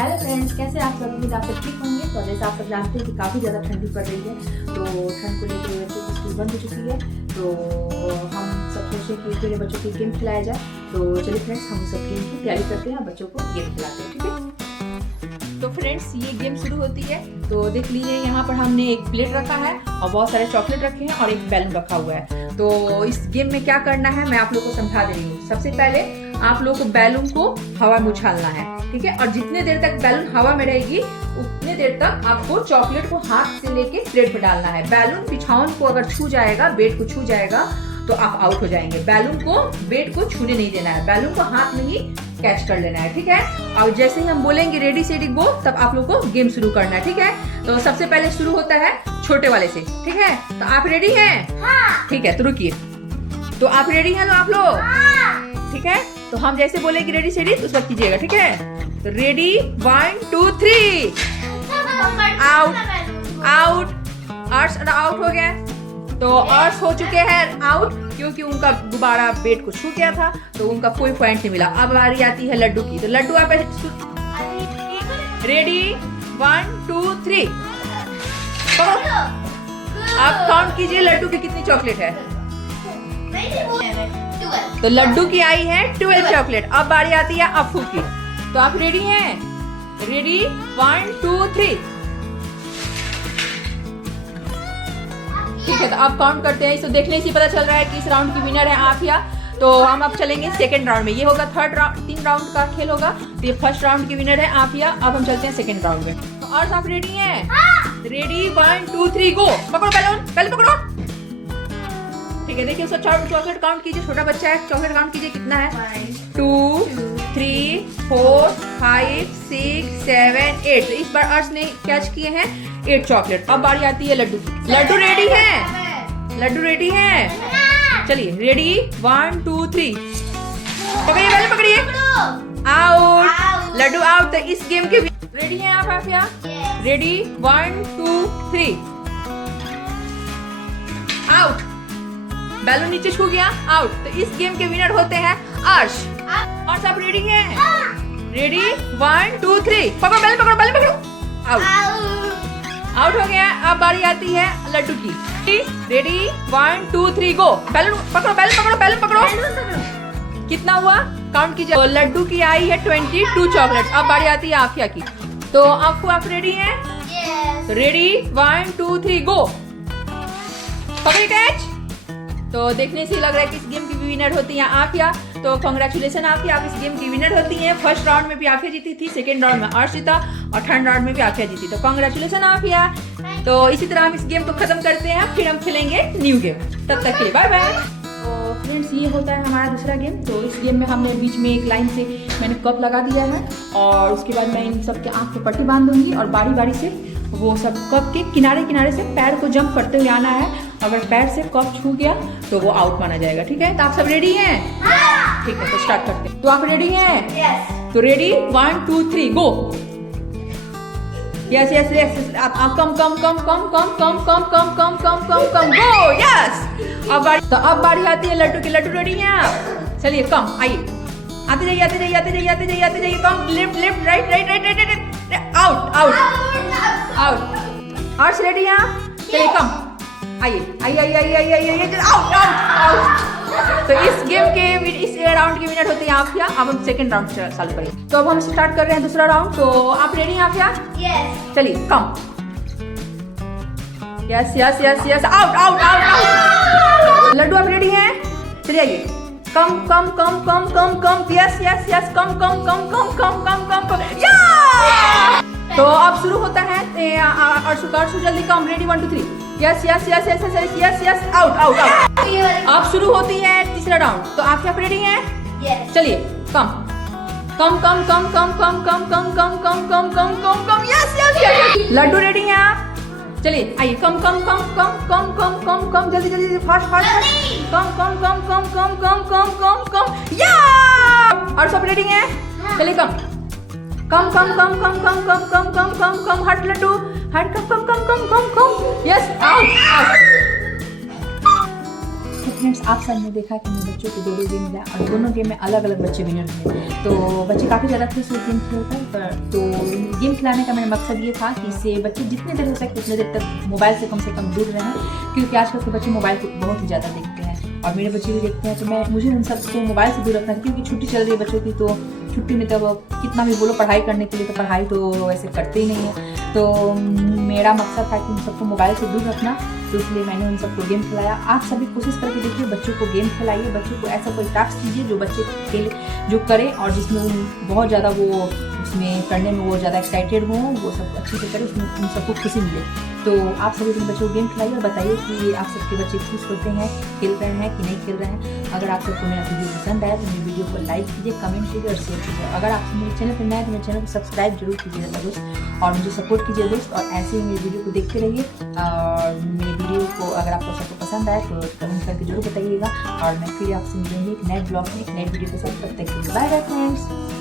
Hello friends, कैसे आप सब? उम्मीद आप सब ठीक होंगे। तो जैसे आप सब जानते हैं कि काफ़ी ज़्यादा ठंडी पड़ रही है, तो ठंड को लेकर बच्चों की स्कूल बंद हो चुकी है। तो हम सब सोचे कि मेरे बच्चों को गेम खिलाया जाए। तो चलिए फ्रेंड्स, हम सब गेम की तैयारी करते हैं, बच्चों को गेम खिलाते हैं, ठीक है। तो फ्रेंड्स, ये गेम शुरू होती है। तो देख लीजिए, यहाँ पर हमने एक प्लेट रखा है और बहुत सारे चॉकलेट रखे हैं और एक बैलून रखा हुआ है। तो इस गेम में क्या करना है मैं आप लोग को समझा दे रही हूँ। सबसे पहले आप लोग को बैलून को हवा में उछालना है, ठीक है। और जितने देर तक बैलून हवा में रहेगी उतने देर तक आपको चॉकलेट को हाथ से लेके प्लेट पे डालना है। बैलून पिछावन को अगर छू जाएगा, बेड को छू जाएगा, तो आप आउट हो जाएंगे। बैलून को बेड को छूने नहीं देना है, बैलून को हाथ में ही कैच कर लेना है, ठीक है। और जैसे ही हम बोलेंगे रेडी सेडी गो, तब आप लोग को गेम शुरू करना है, ठीक है। तो सबसे पहले शुरू होता है छोटे वाले से, ठीक है। तो आप रेडी हैं? हाँ। ठीक है, तो रुकिए। तो आप रेडी हैं आप लोग? हाँ। ठीक है। तो हम जैसे बोलेंगे रेडी सेडी, तो सब कीजिएगा, ठीक है। तो रेडी 1 2 3 आउट आउट। अर्श आउट हो गया। तो अर्श हो चुके हैं आउट, क्योंकि उनका गुब्बारा बेड को छू गया था, तो उनका कोई पॉइंट नहीं मिला। अब बारी आती है लड्डू की। तो लड्डू आप रेडी 1 2 3 आप काउंट कीजिए लड्डू की कितनी चॉकलेट है। तो लड्डू की आई है 12 चॉकलेट। अब बारी आती है अफू की। तो आप रेडी हैं? रेडी 1 2 3 ठीक है। तो अब काउंट करते हैं। इसको देखने से पता चल रहा है कि इस राउंड की विनर है आफिया। तो हम अब चलेंगे सेकंड राउंड में। ये होगा थर्ड राउंड, 3 राउंड का खेल होगा। तो ये फर्स्ट राउंड की विनर है आफिया। अब हम चलते हैं सेकंड राउंड में। तो और आप रेडी हैं? रेडी 1 2 3 गो। पकड़ो बैलून, पहले पकड़ो, ठीक है। देखिए उसका चॉकलेट काउंट कीजिए। छोटा बच्चा है, चॉकलेट काउंट कीजिए कितना है। 2 3 4 5 6 7 8। तो इस बार अर्श ने कैच किए हैं 8 चॉकलेट। अब बारी आती है लड्डू की। लड्डू रेडी है? लड्डू रेडी है? चलिए रेडी 1 2 3 पकड़िए, पहले पकड़िए। आउट, लड्डू आउट। तो इस गेम के रेडी हैं आप आफिया? Ready 1 2 3 out. बैलून नीचे छू गया, आउट। तो इस गेम के विनर होते हैं अर्श। और सब रेडी हैं? रेडी 1 2 3 पकड़ो, बैलून पकड़ो, बैलून पकड़ो, आउट। आउट हो गया। अब बारी आती है लड्डू की। रेडी 1 2 3 गो। बैलून पकड़ो, बैलून पकड़ो, बैलून पकड़ो। कितना हुआ काउंट कीजिए। तो लड्डू की आई है 22 चॉकलेट। अब बारी आती है आफिया की। तो आपको आप रेडी हैं? Yes. रेडी 1 2 3 गो। पकड़ी कैच। तो देखने से लग रहा है कि इस गेम की विनर होती है आफिया। तो कांग्रेचुलेशन आफिया, आप इस गेम की विनर होती हैं। फर्स्ट राउंड में भी आफिया जीती थी, सेकंड राउंड में अर्श जीता और थर्ड राउंड में भी आफिया जीती। तो कांग्रेचुलेशन आफिया। तो इसी तरह हम इस गेम को खत्म करते हैं, फिर हम खेलेंगे न्यू गेम। तब तक के लिए बाय बाय। तो फ्रेंड्स, ये होता है हमारा दूसरा गेम। तो इस गेम में हमने बीच में एक लाइन से मैंने कप लगा दिया है और उसके बाद मैं इन सब के आँख पे पट्टी बांध दूंगी और बारी बारी से वो सब कप के किनारे किनारे से पैर को जंप करते हुए आना है। अगर पैर से कप छू गया तो वो आउट माना जाएगा, ठीक है। तो आप सब रेडी हैं? ठीक है, तो स्टार्ट करते हैं। तो आप रेडी हैं? Yes. तो ready 1 2 3 go. Yes yes yes. आप come come come come come come come come come come come कम गो। यस। अब बारी, तो अब बारी आती है लड्डू की। लड्डू रेडी हैं आप? चलिए कम आइए, आते जाइए आते जाइए आते जाइए आते जाइए आते जाइए। Come left left right right right right right. Out out out. Arsh ready हैं आप? चलिए कम आइए आइए आइए आइए आइए आइए। Out out out. तो इस गेम के इस राउंड की विनर होती है आफिया। अब हम सेकंड राउंड चालू करेंगे। तो अब हम स्टार्ट कर रहे हैं दूसरा राउंड। तो आप रेडी हैं आफिया? Yes. चलिए come. Yes yes yes yes. Out out out out. Laddu आप रेडी हैं? चलिए आइए। Come come come come come come. Yes yes yes. Come come come come come come come come. Yeah! तो अब शुरू होता है अर्शु जल्दी come. Ready 1 2 3 yes yes yes yes yes yes yes. Out out out. अब शुरू होती है तीसरा राउंड। तो आप क्या रेडी हैं? Yes. चलिए come come come come come come come come come come come come come come. Yes yes yes. Laddu ready हैं आप? चलिए आइए। Come come come come come come come कम जल्दी जल्दी फास्ट फास्ट। कम come come come come come come come come. या! और सब ready हैं? चलिए come come come come come come come come come come कम। हट लड्डू हट। कम come come come come come. Yes. Out out. Friends आप सब ने देखा कि मैं बच्चों को 2 गेम दिया और दोनों गेम में अलग अलग बच्चे विनर हुए। तो बच्चे काफ़ी ज़्यादा खुश हुए गेम खेलकर। तो गेम खिलाने का मेरा मकसद ये था कि इससे बच्चे जितने देर हो सके उतने देर तक मोबाइल से कम दूर रहें, क्योंकि आजकल के बच्चे मोबाइल को बहुत ही ज़्यादा देखते हैं और मेरे बच्चे भी देखते हैं। तो मुझे उन सबको मोबाइल से दूर रखना है, क्योंकि छुट्टी चल रही है बच्चों की। तो छुट्टी में तब कितना भी बोलो पढ़ाई करने के लिए, तो पढ़ाई तो वैसे करते ही नहीं है। तो मेरा मकसद था कि उन सबको मोबाइल से दूर रखना, तो इसलिए मैंने उन सबको गेम खिलाया। आप सभी कोशिश करके देखिए, बच्चों को गेम खिलाइए, बच्चों को ऐसा कोई टास्क दीजिए जो बच्चे खेले जो करें और जिसमें वो बहुत ज़्यादा वो उसमें करने में वो ज़्यादा एक्साइटेड हो, वो सब अच्छे से करें, उसमें उन सबको खुशी मिले। तो आप सभी अपने बच्चों को गेम खिलाइए और बताइए कि आप सबके बच्चे खुश होते हैं, खेल रहे हैं कि नहीं खेल रहे हैं। अगर आप सबको मेरा वीडियो पसंद आया तो मेरे वीडियो को लाइक कीजिए, कमेंट कीजिए और शेयर कीजिए। अगर आप मेरे चैनल पर नए हैं तो मेरे चैनल को सब्सक्राइब जरूर कीजिएगा दोस्त, और मुझे सपोर्ट कीजिए दोस्त। और ऐसे ही मेरे वीडियो को देखते रहिए, और मेरे वीडियो को अगर आपको सबको पसंद आए तो कमेंट करके जरूर बताइएगा। और मैं फिर आपसे मिलूंगी एक नए ब्लॉग में एक नए वीडियो के साथ। तब तक के लिए बाय बाय फ्रेंड्स।